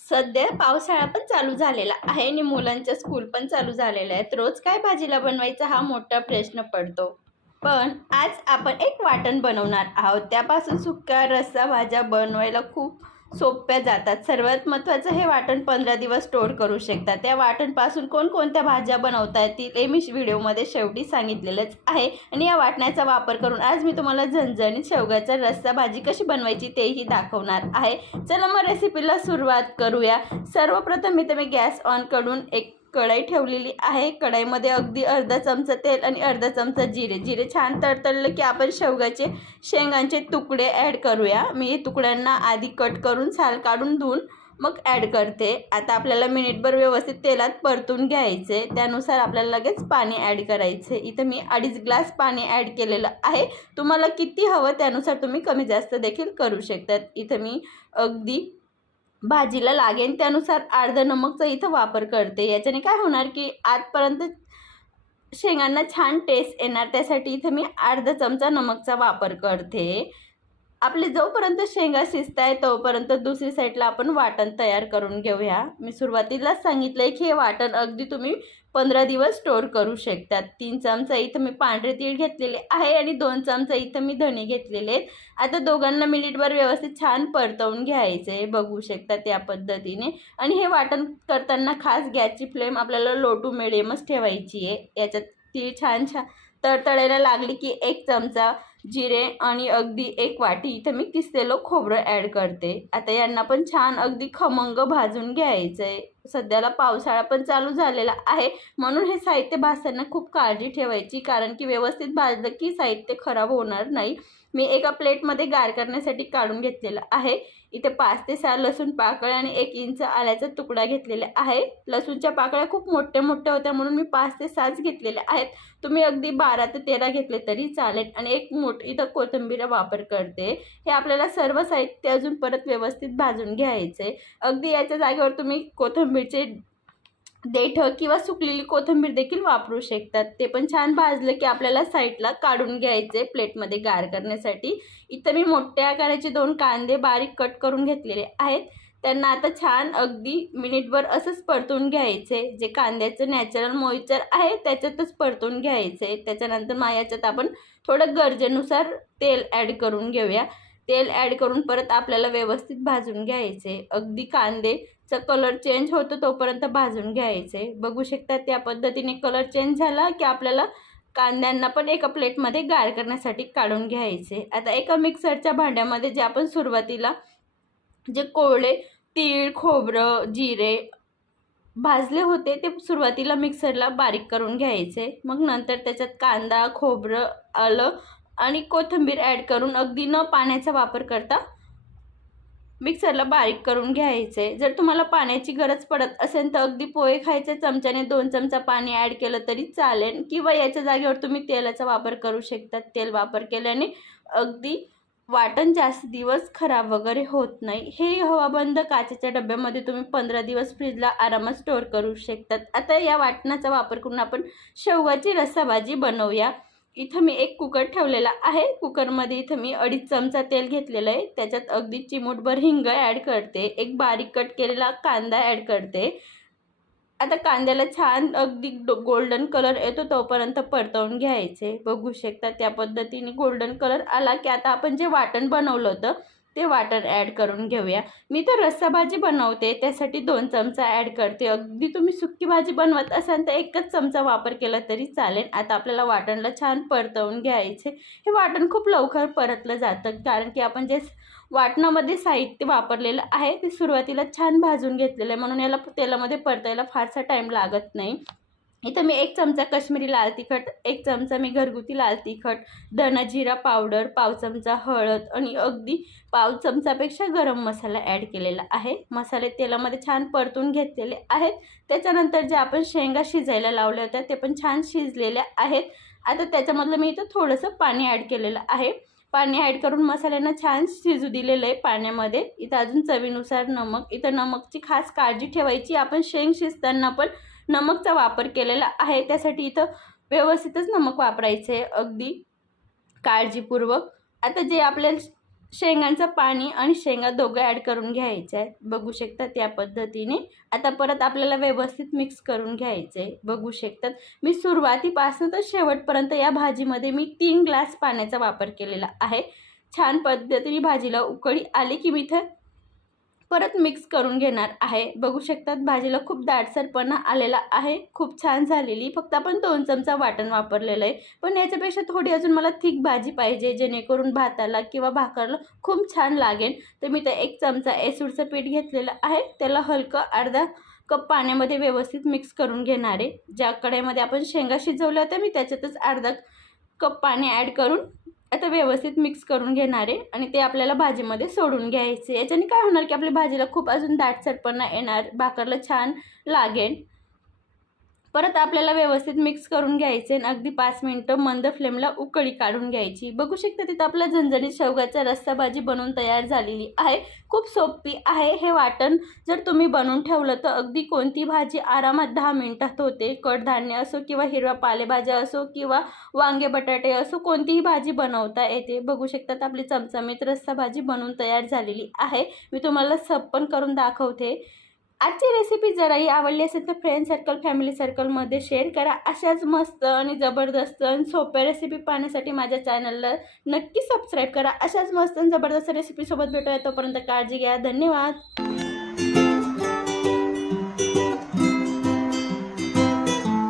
सध्या पावसाळा पण चालू झालेला आहे आणि मुलांच्या स्कूल पण चालू झालेल्या आहेत. रोज काय भाजीला बनवायचा हा मोठा प्रश्न पडतो. पण आज आपण एक वाटण बनवणार आहोत. त्यापासून सुक्या रस्सा भाज्या बनवायला खूप सोप्या जातात. सर्वात महत्त्वाचं हे वाटण 15 दिवस स्टोअर करू शकतात. त्या वाटणपासून कोणकोणत्या भाज्या बनवता येतील हे मी व्हिडिओमध्ये शेवटी सांगितलेलंच आहे. आणि या वाटणाचा वापर करून आज मी तुम्हाला झणझणीत शेवगाचा रस्सा भाजी कशी बनवायची तेही दाखवणार आहे. चला मग रेसिपीला सुरुवात करूया. सर्वप्रथम मी गॅस ऑन करून एक कढई ठेवलेली आहे. कढईमध्ये अगदी अर्धा चमचा तेल आणि अर्धा चमचा जिरे छान तडतडलं की आपण शेंगांचे तुकडे ॲड करूया. मी तुकड्यांना आधी कट करून साल काढून धुवून मग ॲड करते. आता आपल्याला मिनिटभर व्यवस्थित तेलात परतून घ्यायचे. त्यानुसार आपल्याला लगेच पाणी ॲड करायचे. इथं मी 2.5 ग्लास पाणी ॲड केलेलं आहे. तुम्हाला किती हवं त्यानुसार तुम्ही कमी जास्त देखील करू शकतात. इथं मी अगदी भाजीला लागेल त्यानुसार अर्धा नमकचा इथं वापर करते. याच्याने काय होणार की आतपर्यंत शेंगांना छान टेस्ट येणार. त्यासाठी इथं मी अर्धा चमचा नमकचा वापर करते. आपले जोपर्यंत शेंगा शिजताय तोपर्यंत दुसरी साईडला आपण वाटण तयार करून घेऊया. मी सुरुवातीलाच सांगितलंय की हे वाटण अगदी तुम्ही 15 दिवस स्टोअर करू शकतात. 3 चमचा इथं मी पांढरे तीळ घेतलेले आहे आणि 2 चमचा इथं मी धणे घेतलेले आहेत. आता दोघांना मिनिटभर व्यवस्थित छान परतवून घ्यायचे. बघू शकता त्या पद्धतीने. आणि हे वाटण करताना खास गॅसची फ्लेम आपल्याला लो टू मिडियमच ठेवायची आहे. याच्यात तीळ छान तडतडायला लागली की 1 चमचा जिरे आणि अगदी 1 वाटी इथं मी किसलेलं खोबरं ॲड करते. आता यांना पण छान अगदी खमंग भाजून घ्यायचं आहे. सध्याला पावसाळा पण चालू झालेला आहे म्हणून हे साहित्य भाजताना खूप काळजी ठेवायची, कारण की व्यवस्थित भाजलं की साहित्य खराब होणार नाही. मी एका प्लेटमध्ये गार करण्यासाठी काढून घेतलेलं आहे. इथे 5 ते 6 लसूण पाकळ्या आणि 1 इंच आल्याचा तुकडा घेतलेला आहे. लसूणच्या पाकळ्या खूप मोठ्या होत्या म्हणून मी 5 ते 6 घेतलेल्या आहेत. तुम्ही अगदी 12 ते 13 घेतले तरी चालेल. आणि एक इथं कोथिंबीर वापर करते. हे आपल्याला सर्व साहित्य अजून परत व्यवस्थित भाजून घ्यायचे. अगदी याच्या जागेवर तुम्ही कोथिंबीरचे देठं किंवा सुकलेली कोथिंबीर देखील वापरू शकतात. ते पण छान भाजलं की आपल्याला साईडला काढून घ्यायचे प्लेटमध्ये गार करण्यासाठी. इथं मी मोठ्या आकाराचे 2 कांदे बारीक कट करून घेतलेले आहेत. त्यांना आता छान अगदी मिनिटभर असंच परतून घ्यायचे. जे कांद्याचं नॅचरल मॉइश्चर आहे त्याच्यातच परतून घ्यायचे. त्याच्यानंतर याच्यात आपण थोडं गरजेनुसार तेल ॲड करून घेऊया. तेल ॲड करून परत आपल्याला व्यवस्थित भाजून घ्यायचे. अगदी कांदेचा कलर चेंज होतो तोपर्यंत भाजून घ्यायचे. बघू शकता त्या पद्धतीने कलर चेंज झाला की आपल्याला कांद्यांना पण एका प्लेटमध्ये गार करण्यासाठी काढून घ्यायचे. आता एका मिक्सरच्या भांड्यामध्ये जे आपण सुरुवातीला जे कोरडे तीळ, खोबरं, जिरे भाजले होते ते सुरुवातीला मिक्सरला बारीक करून घ्यायचे. मग नंतर त्याच्यात कांदा, खोबरं, आलं आणि कोथिंबीर ॲड करून अगदी न पाण्याचा वापर करता मिक्सरला बारीक करून घ्यायचे. जर तुम्हाला पाण्याची गरज पडत असेल तर अगदी पोहे खायच्या चमच्याने 2 चमचा पाणी ॲड केलं तरी चालेल, किंवा याच्या जागेवर तुम्ही तेलाचा वापर करू शकता. तेल वापर केल्याने अगदी वाटण जास्त दिवस खराब वगैरे होत नाही. हे हवाबंद काचेच्या डब्यामध्ये तुम्ही 15 दिवस फ्रीजला आरामात स्टोअर करू शकतात. आता या वाटणाचा वापर करून आपण शेवगाची रस्सा भाजी बनवूया. इथं मी एक कुकर ठेवलेला आहे. कुकरमध्ये इथं मी 2.5 चमचा तेल घेतलेलं आहे. त्याच्यात अगदी चिमूटभर हिंग ॲड करते. एक बारीक कट केलेला कांदा ॲड करते. आता कांद्याला छान अगदी गोल्डन कलर येतो तोपर्यंत परतवून घ्यायचे. बघू शकता त्या पद्धतीने गोल्डन कलर आला की आता आपण जे वाटण बनवलं होतं ते वाटण ॲड करून घेऊया. मी तर रस्सा भाजी बनवते त्यासाठी 2 चमचा ॲड करते. अगदी तुम्ही सुकी भाजी बनवत असाल तर 1च चमचा वापर केला तरी चालेल. आता आपल्याला वाटणला छान परतवून घ्यायचे. हे वाटण खूप लवकर परतलं जातं, कारण की आपण जे वाटणामध्ये साहित्य वापरलेलं आहे ते सुरुवातीला छान भाजून घेतलेलं आहे म्हणून याला तेलामध्ये परतायला फारसा टाईम लागत नाही. इथं मी 1 चमचा काश्मीरी लाल तिखट, 1 चमचा मी घरगुती लाल तिखट, धना जिरा पावडर, पाव चमचा हळद आणि अगदी पाव चमचापेक्षा गरम मसाला ॲड केलेला आहे. मसाले तेलामध्ये छान परतून घेतलेले आहेत. त्याच्यानंतर जे आपण शेंगा शिजायला लावल्या होत्या ते पण छान शिजलेल्या आहेत. आता त्याच्यामधलं मी इथं थोडंसं पाणी ॲड केलेलं आहे. पाणी ॲड करून मसाल्यांना छान शिजू दिलेलं आहे पाण्यामध्ये. इथं अजून चवीनुसार नमक. इथं नमकची खास काळजी ठेवायची. आपण शेंग शिजताना पण नमकचा वापर केलेला आहे, त्यासाठी इथं व्यवस्थितच नमक वापरायचे अगदी काळजीपूर्वक. आता जे आपल्या शेंगांचं पाणी आणि शेंगा दोघं ॲड करून घ्यायचे आहेत. बघू शकता त्या पद्धतीने. आता परत आपल्याला व्यवस्थित मिक्स करून घ्यायचं आहे. बघू शकतात मी सुरुवातीपासून तर शेवटपर्यंत या भाजीमध्ये मी 3 ग्लास पाण्याचा वापर केलेला आहे. छान पद्धतीने भाजीला उकळी आली की मी इथं परत मिक्स करून घेणार आहे. बघू शकतात भाजीला खूप दाटसरपणा आलेला आहे. खूप छान झालेली. फक्त आपण 2 चमचा वाटण वापरलेलं आहे. पण याच्यापेक्षा थोडी अजून मला थिक भाजी पाहिजे, जेणेकरून भाताला किंवा भाकरला खूप छान लागेल. तर मी तर 1 चमचा एसूडचं पीठ घेतलेलं आहे. त्याला हलकं अर्धा कप पाण्यामध्ये व्यवस्थित मिक्स करून घेणार आहे. ज्या कढईमध्ये आपण शेंगा शिजवल्या होत्या मी त्याच्यातच अर्धा कप पाणी ॲड करून आता व्यवस्थित मिक्स करून घेणार आहे आणि ते आपल्याला भाजीमध्ये सोडून घ्यायचे. याच्याने काय होणार की आपल्या भाजीला खूप अजून दाटसरपणा येणार, भाकरला छान लागेल. परत आपल्याला व्यवस्थित मिक्स करून घ्यायचे आणि अगदी 5 मिनिटं मंद फ्लेमला उकळी काढून घ्यायची. बघू शकता तिथं आपला झणझणीत शेवगाचा रस्सा भाजी बनवून तयार झालेली आहे. खूप सोपी आहे. हे वाटण जर तुम्ही बनवून ठेवलं तर अगदी कोणती भाजी आरामात 10 मिनिटात होते. कडधान्य असो किंवा हिरव्या पालेभाज्या असो किंवा वांगे बटाटे असो, कोणतीही भाजी बनवता येते. बघू शकतात आपली चमचमीत रस्सा भाजी बनवून तयार झालेली आहे. मी तुम्हाला सर्व पण करून दाखवते. आजची रेसिपी जराही आवडली असेल तर फ्रेंड सर्कल, फॅमिली सर्कलमध्ये शेअर करा. अशाच मस्त आणि जबरदस्त आणि सोप्या रेसिपी पाहण्यासाठी माझ्या चॅनलला नक्की सबस्क्राईब करा. अशाच मस्त आणि जबरदस्त रेसिपीसोबत भेटूया. तोपर्यंत काळजी घ्या. धन्यवाद.